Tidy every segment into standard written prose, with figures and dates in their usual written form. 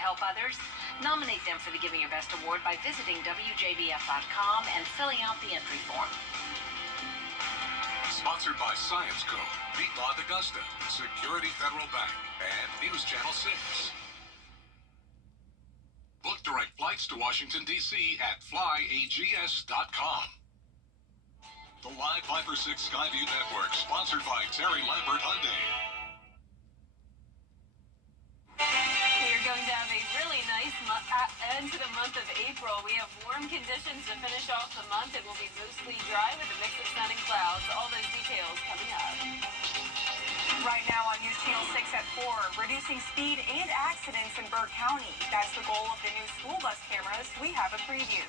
Help others? Nominate them for the Giving Your Best Award by visiting WJBF.com and filling out the entry form. Sponsored by Science Co., Beat Law Augusta, Security Federal Bank, and News Channel 6. Book direct flights to Washington, D.C. at flyags.com. The Live 5 for 6 Skyview Network, sponsored by Terry Lambert Hyundai. We're going to have a really nice end to the month of April. We have warm conditions to finish off the month. It will be mostly dry with a mix of sun and clouds. All those details coming up. Right now on News Channel 6 at 4, reducing speed and accidents in Burke County. That's the goal of the new school bus cameras. We have a preview.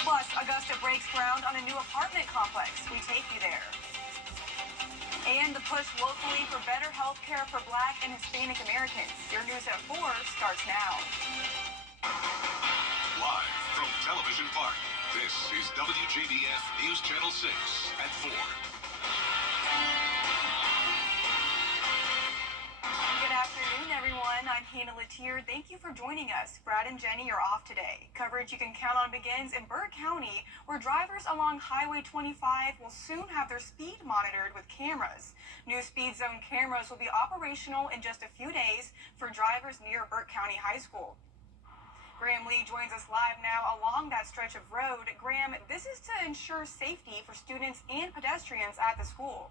Plus, Augusta breaks ground on a new apartment complex. We take you there. And the push locally for better health care for Black and Hispanic Americans. Your News at 4 starts now. Live from Television Park, this is WJBF News Channel 6 at 4. Good afternoon, everyone. I'm Hannah Latier. Thank you for joining us. Brad and Jenny are off today. Coverage you can count on begins in Burke County, where drivers along Highway 25 will soon have their speed monitored with cameras. New speed zone cameras will be operational in just a few days for drivers near Burke County High School. Graham Lee joins us live now along that stretch of road. Graham, this is to ensure safety for students and pedestrians at the school.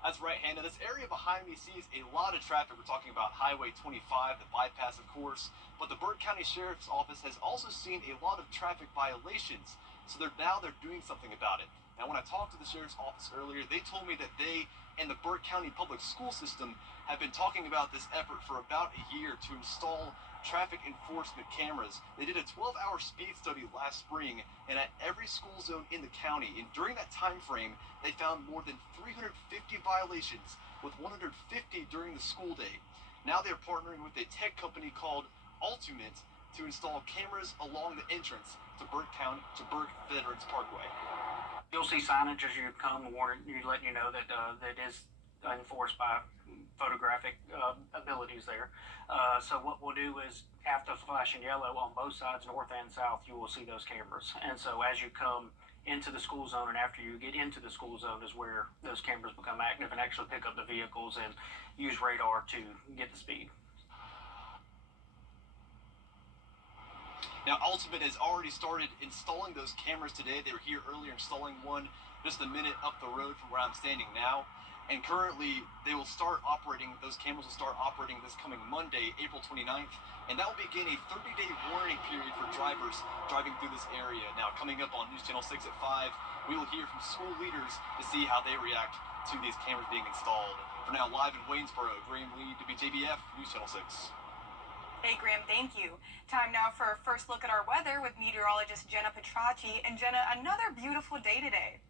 That's right, Hannah. This area behind me sees a lot of traffic. We're talking about Highway 25, the bypass, of course. But the Burke County Sheriff's Office has also seen a lot of traffic violations. So they're doing something about it. Now, when I talked to the Sheriff's Office earlier, they told me that they and the Burke County Public School System have been talking about this effort for about a year to install traffic enforcement cameras. They did a 12-hour speed study last spring, and at every school zone in the county, and during that time frame, they found more than 350 violations, with 150 during the school day. Now they're partnering with a tech company called Ultimate to install cameras along the entrance to Burke Veterans Parkway. You'll see signage as you come, letting you know that that is enforced by photographic abilities there. So what we'll do is, after flashing yellow on both sides, north and south, you will see those cameras. And so as you come into the school zone and after you get into the school zone is where those cameras become active and actually pick up the vehicles and use radar to get the speed. Now, Ultimate has already started installing those cameras today. They were here earlier installing one just a minute up the road from where I'm standing now. And currently, those cameras will start operating this coming Monday, April 29th. And that will begin a 30-day warning period for drivers driving through this area. Now, coming up on News Channel 6 at 5, we will hear from school leaders to see how they react to these cameras being installed. For now, live in Waynesboro, Graham Lee, WJBF, News Channel 6. Hey, Graham, thank you. Time now for a first look at our weather with meteorologist Jenna Petracci. And Jenna, another beautiful day today.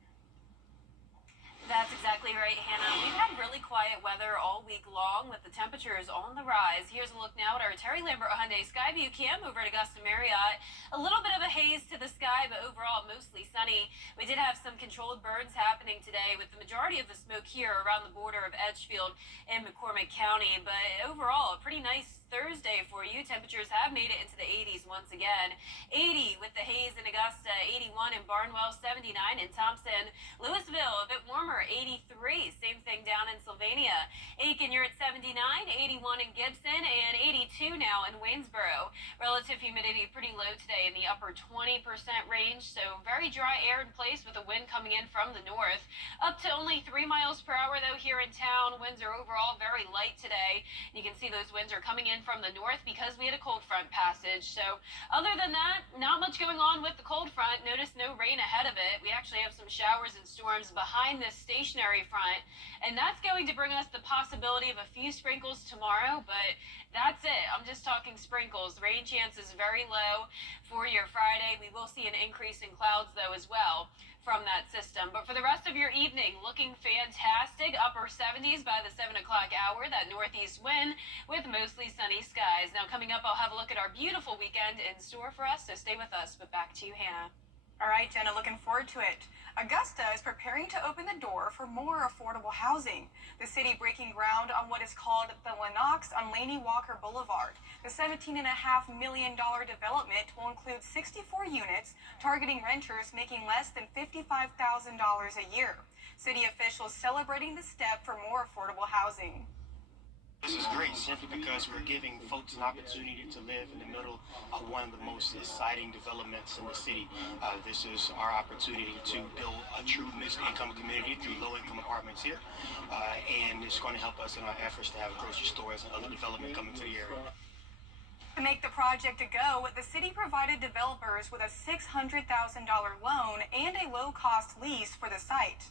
That's exactly right, Hannah. We've had really quiet weather all week long with the temperatures on the rise. Here's a look now at our Terry Lambert Hyundai Skyview cam over at Augusta Marriott. A little bit of a haze to the sky, but overall mostly sunny. We did have some controlled burns happening today with the majority of the smoke here around the border of Edgefield and McCormick County. But overall, a pretty nice Thursday for you. Temperatures have made it into the 80s once again. 80 with the haze in Augusta, 81 in Barnwell, 79 in Thompson. Louisville, a bit warmer, 83. Same thing down in Sylvania. Aiken, you're at 79, 81 in Gibson, and 82 now in Waynesboro. Relative humidity pretty low today in the upper 20% range, so very dry air in place with the wind coming in from the north. Up to only 3 miles per hour, though, here in town. Winds are overall very light today. You can see those winds are coming in from the north because we had a cold front passage. So other than that, not much going on with the cold front. Notice no rain ahead of it. We actually have some showers and storms behind this stationary front, and that's going to bring us the possibility of a few sprinkles tomorrow, but that's it. I'm just talking sprinkles. Rain chance is very low for your Friday. We will see an increase in clouds, though, as well from that system. But for the rest of your evening, looking fantastic. Upper 70s by the 7 o'clock hour. That northeast wind with mostly sunny skies. Now, coming up, I'll have a look at our beautiful weekend in store for us, so stay with us. But back to you, Hannah. All right, Jenna, looking forward to it. Augusta is preparing to open the door for more affordable housing. The city breaking ground on what is called the Lenox on Laney Walker Boulevard. The $17.5 million development will include 64 units, targeting renters making less than $55,000 a year. City officials celebrating the step for more affordable housing. This is great simply because we're giving folks an opportunity to live in the middle of one of the most exciting developments in the city. This is our opportunity to build a true mixed-income community through low-income apartments here, and it's going to help us in our efforts to have grocery stores and other development coming to the area. To make the project a go, the city provided developers with a $600,000 loan and a low-cost lease for the site.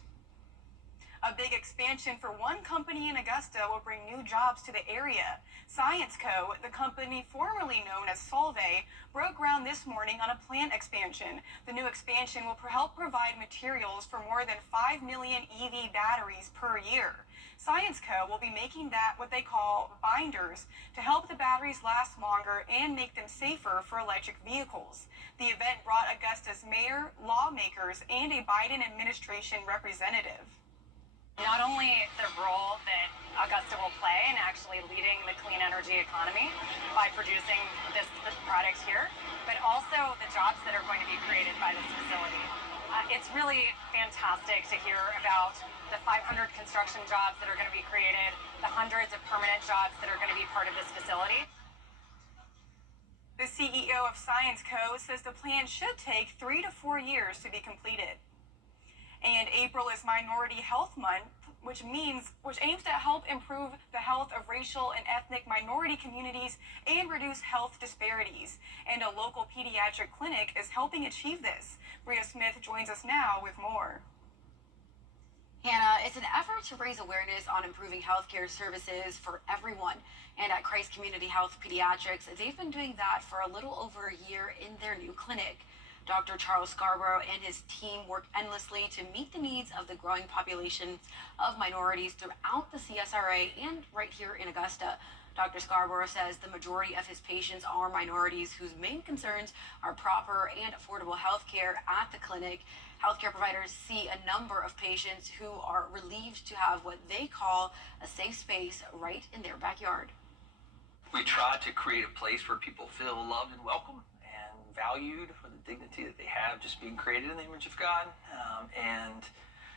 A big expansion for one company in Augusta will bring new jobs to the area. Science Co., the company formerly known as Solvay, broke ground this morning on a plant expansion. The new expansion will help provide materials for more than 5 million EV batteries per year. Science Co. will be making that what they call binders to help the batteries last longer and make them safer for electric vehicles. The event brought Augusta's mayor, lawmakers, and a Biden administration representative. Not only the role that Augusta will play in actually leading the clean energy economy by producing this product here, but also the jobs that are going to be created by this facility. It's really fantastic to hear about the 500 construction jobs that are going to be created, the hundreds of permanent jobs that are going to be part of this facility. The CEO of Science Co. says the plan should take 3 to 4 years to be completed. And April is Minority Health Month, which aims to help improve the health of racial and ethnic minority communities and reduce health disparities. And a local pediatric clinic is helping achieve this. Bria Smith joins us now with more. Hannah, it's an effort to raise awareness on improving healthcare services for everyone. And at Christ Community Health Pediatrics, they've been doing that for a little over a year in their new clinic. Dr. Charles Scarborough and his team work endlessly to meet the needs of the growing population of minorities throughout the CSRA and right here in Augusta. Dr. Scarborough says the majority of his patients are minorities whose main concerns are proper and affordable health care at the clinic. Healthcare providers see a number of patients who are relieved to have what they call a safe space right in their backyard. We try to create a place where people feel loved and welcome and valued for the dignity that they have just being created in the image of God. And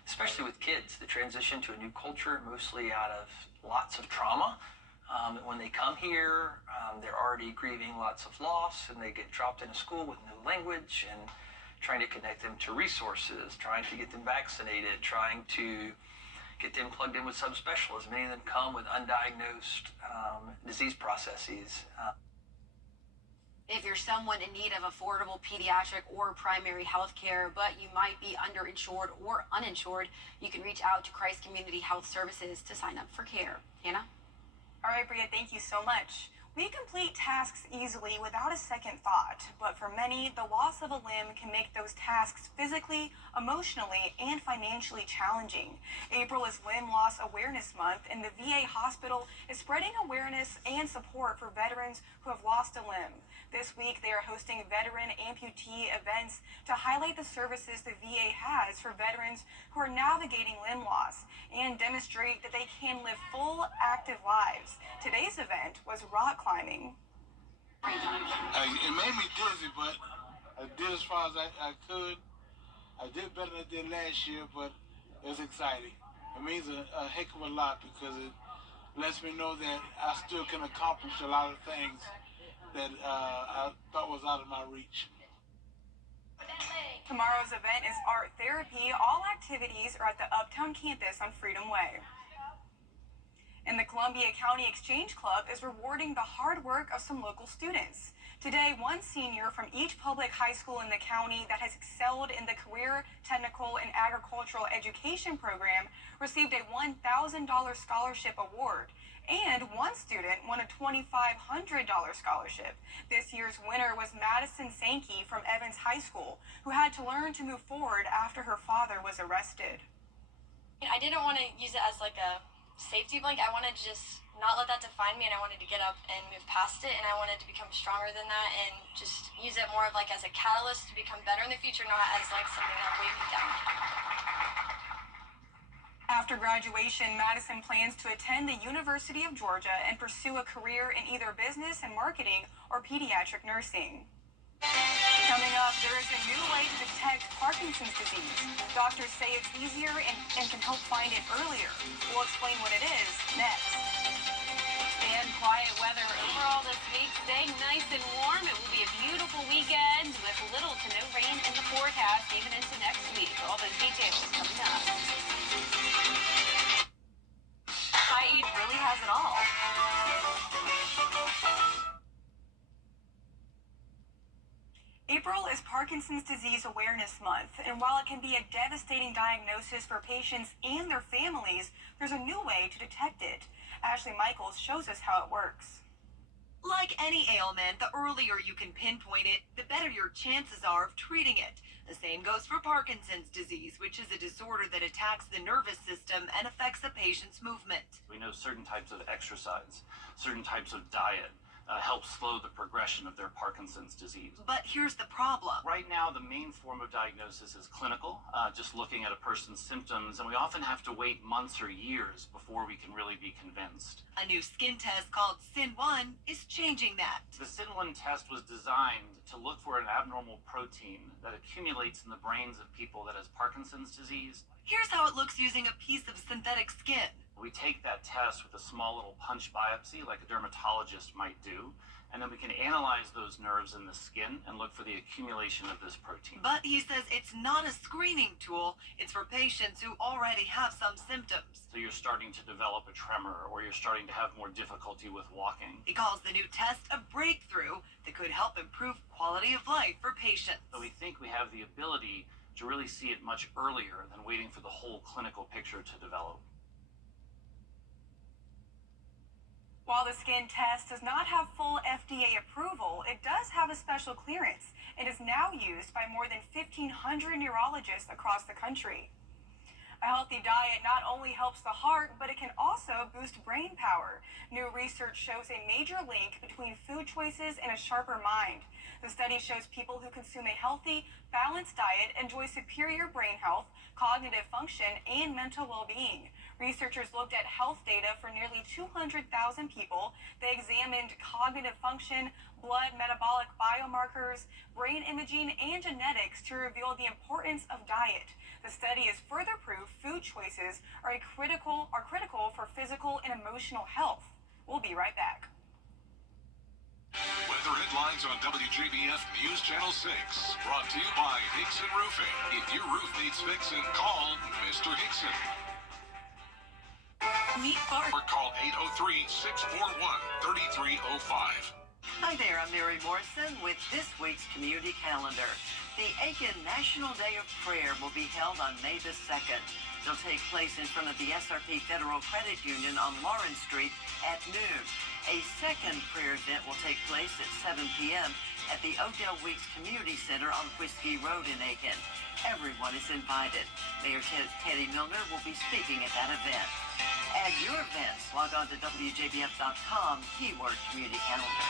especially with kids, the transition to a new culture, mostly out of lots of trauma. When they come here, they're already grieving lots of loss, and they get dropped in a school with no language, and trying to connect them to resources, trying to get them vaccinated, trying to get them plugged in with subspecialists. Many of them come with undiagnosed disease processes. If you're someone in need of affordable pediatric or primary health care, but you might be underinsured or uninsured, you can reach out to Christ Community Health Services to sign up for care. Hannah? All right, Bria, thank you so much. We complete tasks easily without a second thought, but for many, the loss of a limb can make those tasks physically, emotionally, and financially challenging. April is Limb Loss Awareness Month, and the VA hospital is spreading awareness and support for veterans who have lost a limb. This week, they are hosting veteran amputee events to highlight the services the VA has for veterans who are navigating limb loss and demonstrate that they can live full, active lives. Today's event was rock climbing. It made me dizzy, but I did as far as I could. I did better than I did last year, but it was exciting. It means a heck of a lot because it lets me know that I still can accomplish a lot of things that I thought was out of my reach. Tomorrow's event is art therapy. All activities are at the Uptown campus on Freedom Way. And the Columbia County Exchange Club is rewarding the hard work of some local students. Today, one senior from each public high school in the county that has excelled in the Career, Technical, and Agricultural Education program received a $1,000 scholarship award. And one student won a $2,500 scholarship. This year's winner was Madison Sankey from Evans High School, who had to learn to move forward after her father was arrested. I didn't want to use it as like a safety blanket. I wanted to just not let that define me, and I wanted to get up and move past it, and I wanted to become stronger than that and just use it more of like as a catalyst to become better in the future, not as like something that weighed me down. After graduation, Madison plans to attend the University of Georgia and pursue a career in either business and marketing or pediatric nursing. Coming up, there is a new way to detect Parkinson's disease. Doctors say it's easier and can help find it earlier. We'll explain what it is next. And quiet weather overall this week, staying nice and warm. It will be a beautiful weekend with little to no rain in the forecast, even into next week. All those details coming up. Eid really has it all. April is Parkinson's Disease Awareness Month, and while it can be a devastating diagnosis for patients and their families, there's a new way to detect it. Ashley Michaels shows us how it works. Like any ailment, the earlier you can pinpoint it, the better your chances are of treating it. The same goes for Parkinson's disease, which is a disorder that attacks the nervous system and affects the patient's movement. We know certain types of exercise, certain types of diet help slow the progression of their Parkinson's disease. But here's the problem. Right now, the main form of diagnosis is clinical, just looking at a person's symptoms, and we often have to wait months or years before we can really be convinced. A new skin test called SIN1 is changing that. The SIN1 test was designed to look for an abnormal protein that accumulates in the brains of people that has Parkinson's disease. Here's how it looks using a piece of synthetic skin. We take that test with a small little punch biopsy like a dermatologist might do, and then we can analyze those nerves in the skin and look for the accumulation of this protein. But he says it's not a screening tool. It's for patients who already have some symptoms. So you're starting to develop a tremor, or you're starting to have more difficulty with walking. He calls the new test a breakthrough that could help improve quality of life for patients. So we think we have the ability to really see it much earlier than waiting for the whole clinical picture to develop. While the skin test does not have full FDA approval, it does have a special clearance and is now used by more than 1,500 neurologists across the country. A healthy diet not only helps the heart, but it can also boost brain power. New research shows a major link between food choices and a sharper mind. The study shows people who consume a healthy, balanced diet enjoy superior brain health, cognitive function, and mental well-being. Researchers looked at health data for nearly 200,000 people. They examined cognitive function, blood metabolic biomarkers, brain imaging, and genetics to reveal the importance of diet. The study is further proof food choices are critical for physical and emotional health. We'll be right back. Weather headlines on WJBF News Channel 6. Brought to you by Hickson Roofing. If your roof needs fixing, call Mr. Hickson. Or call 803-641-3305. Hi there, I'm Mary Morrison with this week's community calendar. The Aiken National Day of Prayer will be held on May the 2nd. It'll take place in front of the SRP Federal Credit Union on Lawrence Street at noon. A second prayer event will take place at 7 p.m. at the Odell Weeks Community Center on Whiskey Road in Aiken. Everyone is invited. Mayor Teddy Milner will be speaking at that event. Add your events. Log on to WJBF.com, keyword community calendar.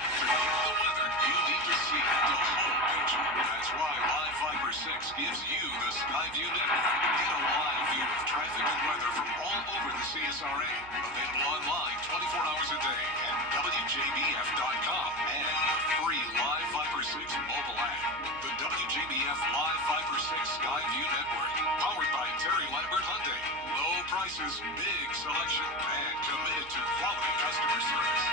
To get the weather you need to see the whole picture. That's why Live Fiber 6 gives you the Skyview network. Get a live view of traffic and weather from all over the CSRA. Available online 24 hours a day at WJBF.com and the free Live Fiber 6 mobile app. The WJBF Live Fiber 6 Skyview network. Powered by Terry Lambert Hyundai. Low prices, big selection, and committed to quality customer service.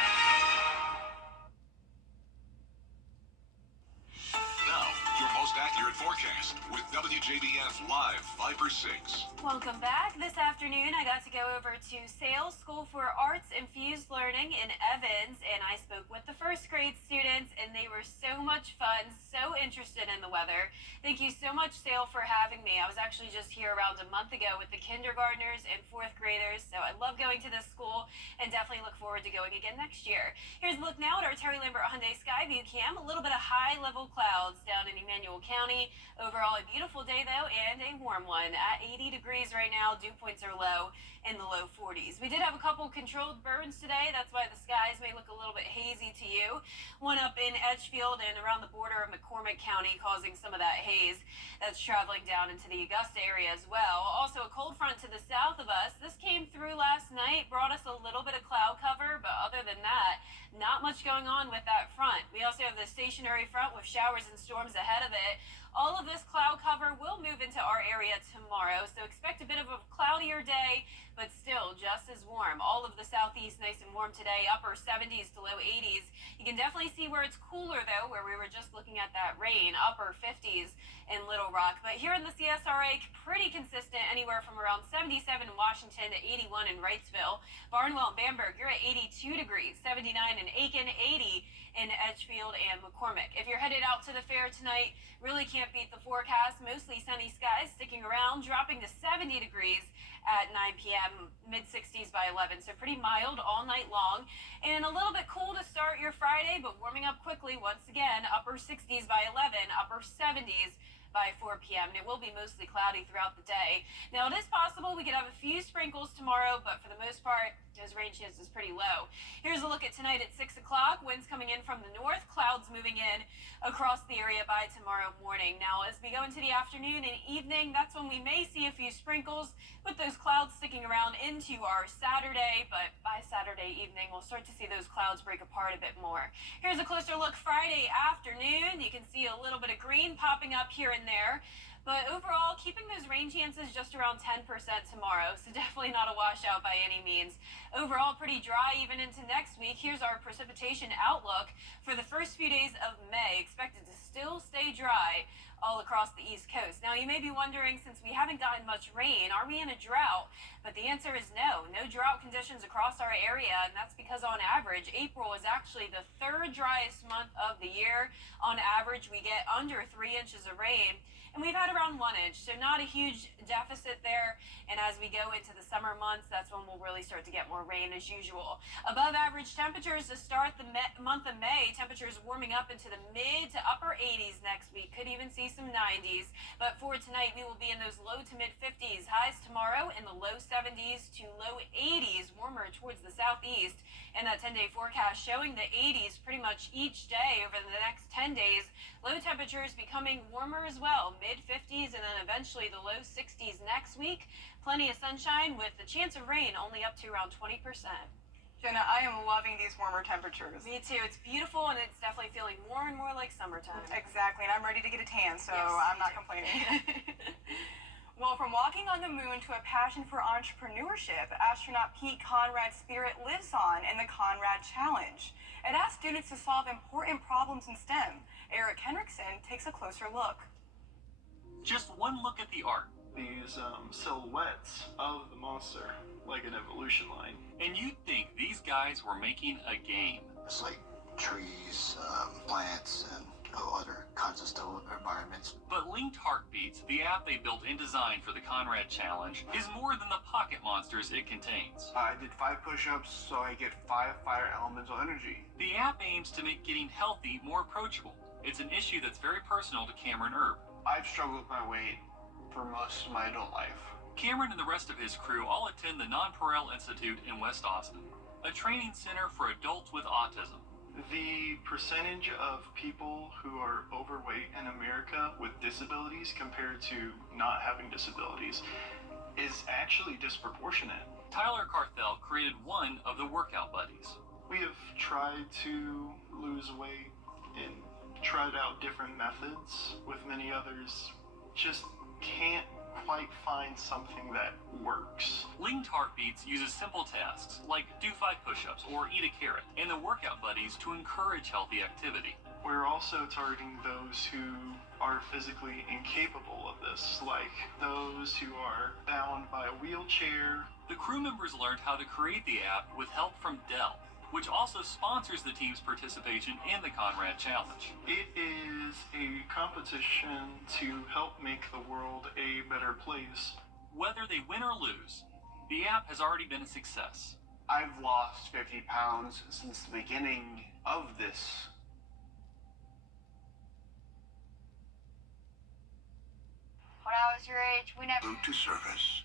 Now, your most accurate forecast with WJBF Live Fiber 6. Welcome back. This afternoon, I got to go over to Sales School for Arts Infused Learning in Evans, and I spoke with the first grade students, and they were so much fun, so interested in the weather. Thank you so much, Sale, for having me. I was actually just here around a month ago with the kindergartners and fourth graders, so I love going to this school and definitely look forward to going again next year. Here's a look now at our Terry Lambert Hyundai Skyview Cam. A little bit of high-level clouds down in Emmanuel County. Overall, a beautiful day, though, and a warm one at 80 degrees right now. Dew points are low in the low 40s. We did have a couple controlled burns today. That's why the skies may look a little bit hazy to you. One up in Edgefield and around the border of McCormick County, causing some of that haze that's traveling down into the Augusta area as well. Also, a cold front to the south of us. This came through last night, brought us a little bit of cloud cover, but other than that, not much going on with that front. We also have the stationary front with showers and storms ahead of it. All of this cloud cover will move into our area tomorrow, so expect a bit of a cloudier day, but still just as warm. All of the southeast nice and warm today, upper 70s to low 80s. You can definitely see where it's cooler, though, where we were just looking at that rain, upper 50s in Little Rock. But here in the CSRA, pretty consistent, anywhere from around 77 in Washington to 81 in Wrightsville. Barnwell and Bamberg, you're at 82 degrees, 79 in Aiken, 80 in Edgefield and McCormick. If you're headed out to the fair tonight, really can't beat the forecast. Mostly sunny skies sticking around, dropping to 70 degrees at 9 p.m., mid-60s by 11. So pretty mild all night long. And a little bit cool to start your Friday, but warming up quickly once again. Upper 60s by 11, upper 70s by 4 p.m. And it will be mostly cloudy throughout the day. Now, it is possible we could have a few sprinkles tomorrow, but for the most part, those rain chances pretty low. Here's a look at tonight at 6 o'clock. Winds coming in from the north, clouds moving in across the area by tomorrow morning. Now, as we go into the afternoon and evening, that's when we may see a few sprinkles with those clouds sticking around into our Saturday. But by Saturday evening, we'll start to see those clouds break apart a bit more. Here's a closer look Friday afternoon. You can see a little bit of green popping up here and there. But overall, keeping those rain chances just around 10% tomorrow, so definitely not a washout by any means. Overall, pretty dry even into next week. Here's our precipitation outlook for the first few days of May. Expected to still stay dry all across the East Coast. Now, you may be wondering, since we haven't gotten much rain, are we in a drought? But the answer is no. No drought conditions across our area, and that's because on average, April is actually the third driest month of the year. On average, we get under 3 inches of rain. And we've had around 1 inch, so not a huge deficit there. And as we go into the summer months, that's when we'll really start to get more rain as usual. Above average temperatures to start the month of May. Temperatures warming up into the mid to upper 80s next week. Could even see some 90s. But for tonight, we will be in those low to mid 50s. Highs tomorrow in the low 70s to low 80s, warmer towards the southeast. And that 10-day forecast showing the 80s pretty much each day over the next 10 days. Low temperatures becoming warmer as well. Mid-50s and then eventually the low 60s next week. Plenty of sunshine with the chance of rain only up to around 20%. Jenna, I am loving these warmer temperatures. Me too. It's beautiful and it's definitely feeling more and more like summertime. Exactly, and I'm ready to get a tan, so Yes, I'm not complaining. Well, from walking on the moon to a passion for entrepreneurship, astronaut Pete Conrad's spirit lives on in the Conrad Challenge. It asks students to solve important problems in STEM. Eric Henriksen takes a closer look. Just one look at the art. These silhouettes of the monster, like an evolution line. And you'd think these guys were making a game. It's like trees, plants, and other kinds of still environments. But Linked Heartbeats, the app they built and designed for the Conrad Challenge, is more than the pocket monsters it contains. I did 5 push-ups, so I get 5 fire elemental energy. The app aims to make getting healthy more approachable. It's an issue that's very personal to Cameron Erb. I've struggled with my weight for most of my adult life. Cameron and the rest of his crew all attend the Nonpareil Institute in West Austin, a training center for adults with autism. The percentage of people who are overweight in America with disabilities compared to not having disabilities is actually disproportionate. Tyler Carthel created one of the workout buddies. We have tried to lose weight and tried out different methods with many others. Just can't quite find something that works. Linked Heartbeats uses simple tasks like do 5 push-ups or eat a carrot and the workout buddies to encourage healthy activity. We're also targeting those who are physically incapable of this, like those who are bound by a wheelchair. The crew members learned how to create the app with help from Dell, which also sponsors the team's participation in the Conrad Challenge. It is a competition to help make the world a better place. Whether they win or lose, the app has already been a success. I've lost 50 pounds since the beginning of this. When I was your age, we never... Route to service.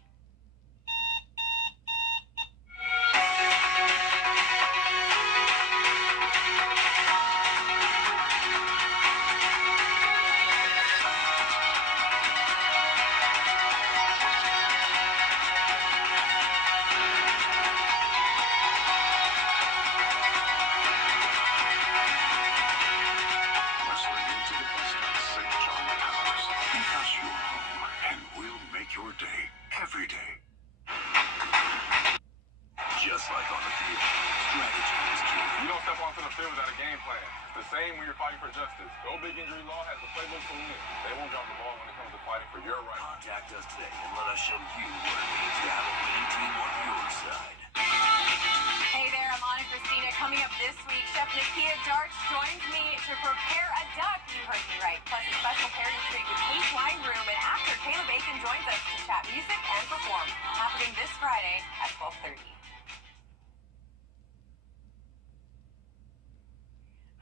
Wrestling into the Western St. John Towers. Make us your home, and we'll make your day every day. Just like on the field, strategy is key. You don't step onto the field without a game plan. It's the same when you're fighting for justice. Go Big Injury Law has a playbook for winning. They won't drop the ball when it comes to fighting for your rights. Contact us today and let us show you what it means to have a winning team on your side. Hey there, I'm Anna Christina. Coming up this week, Chef Nakia Darch joins me to prepare a duck. You heard me right. Plus a special pairing treat with Kate Wine Room. And after, Kayla Bacon joins us to chat music and perform. Happening this Friday at 12:30.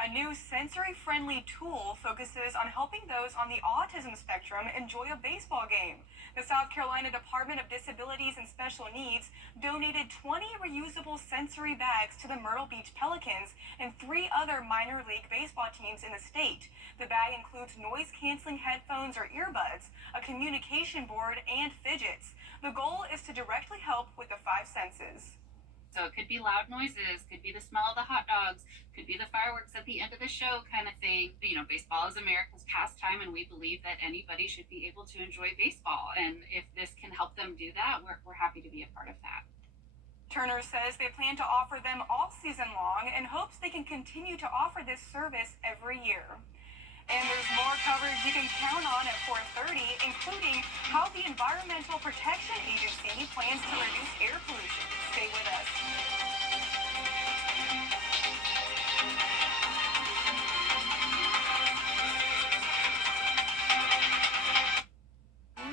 A new sensory-friendly tool focuses on helping those on the autism spectrum enjoy a baseball game. The South Carolina Department of Disabilities and Special Needs donated 20 reusable sensory bags to the Myrtle Beach Pelicans and 3 other minor league baseball teams in the state. The bag includes noise-canceling headphones or earbuds, a communication board, and fidgets. The goal is to directly help with the 5 senses. So it could be loud noises, could be the smell of the hot dogs, could be the fireworks at the end of the show kind of thing. You know, baseball is America's pastime, and we believe that anybody should be able to enjoy baseball. And if this can help them do that, we're happy to be a part of that. Turner says they plan to offer them all season long and hopes they can continue to offer this service every year. And there's more coverage you can count on at 4:30, including how the Environmental Protection Agency plans to reduce air pollution. Stay with us.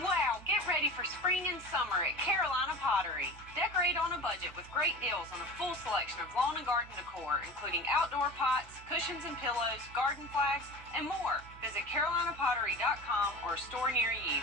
Wow, get ready for spring and summer at Carolina Pottery. Decorate on a budget with great deals on a full selection of lawn and garden decor, including outdoor pots, cushions and pillows, garden flags, and more. Visit carolinapottery.com or a store near you.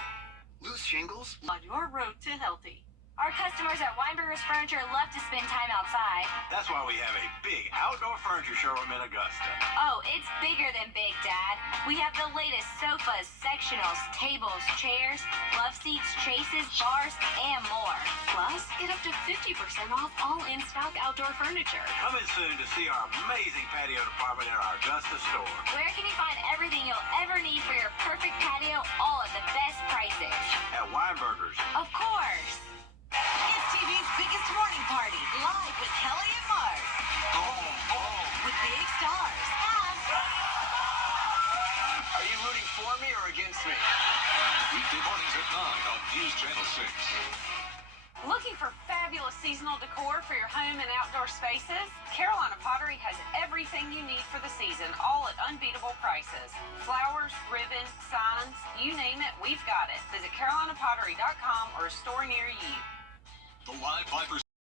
Loose shingles? On your road to healthy. Our customers at Weinberger's Furniture love to spend time outside. That's why we have a big outdoor furniture showroom in Augusta. Oh, it's bigger than big, Dad. We have the latest sofas, sectionals, tables, chairs, love seats, chases, bars, and more. Plus, get up to 50% off all in-stock outdoor furniture. Come in soon to see our amazing patio department in our Augusta store. Where can you find everything you'll ever need for your perfect patio, all at the best prices? At Weinberger's. Of course. It's TV's biggest morning party, live with Kelly and Mark. With big stars. Are you rooting for me or against me? Weekday mornings at 9 on News Channel 6. Looking for fabulous seasonal decor for your home and outdoor spaces? Carolina Pottery has everything you need for the season, all at unbeatable prices. Flowers, ribbon, signs, you name it, we've got it. Visit carolinapottery.com or a store near you. The live Viper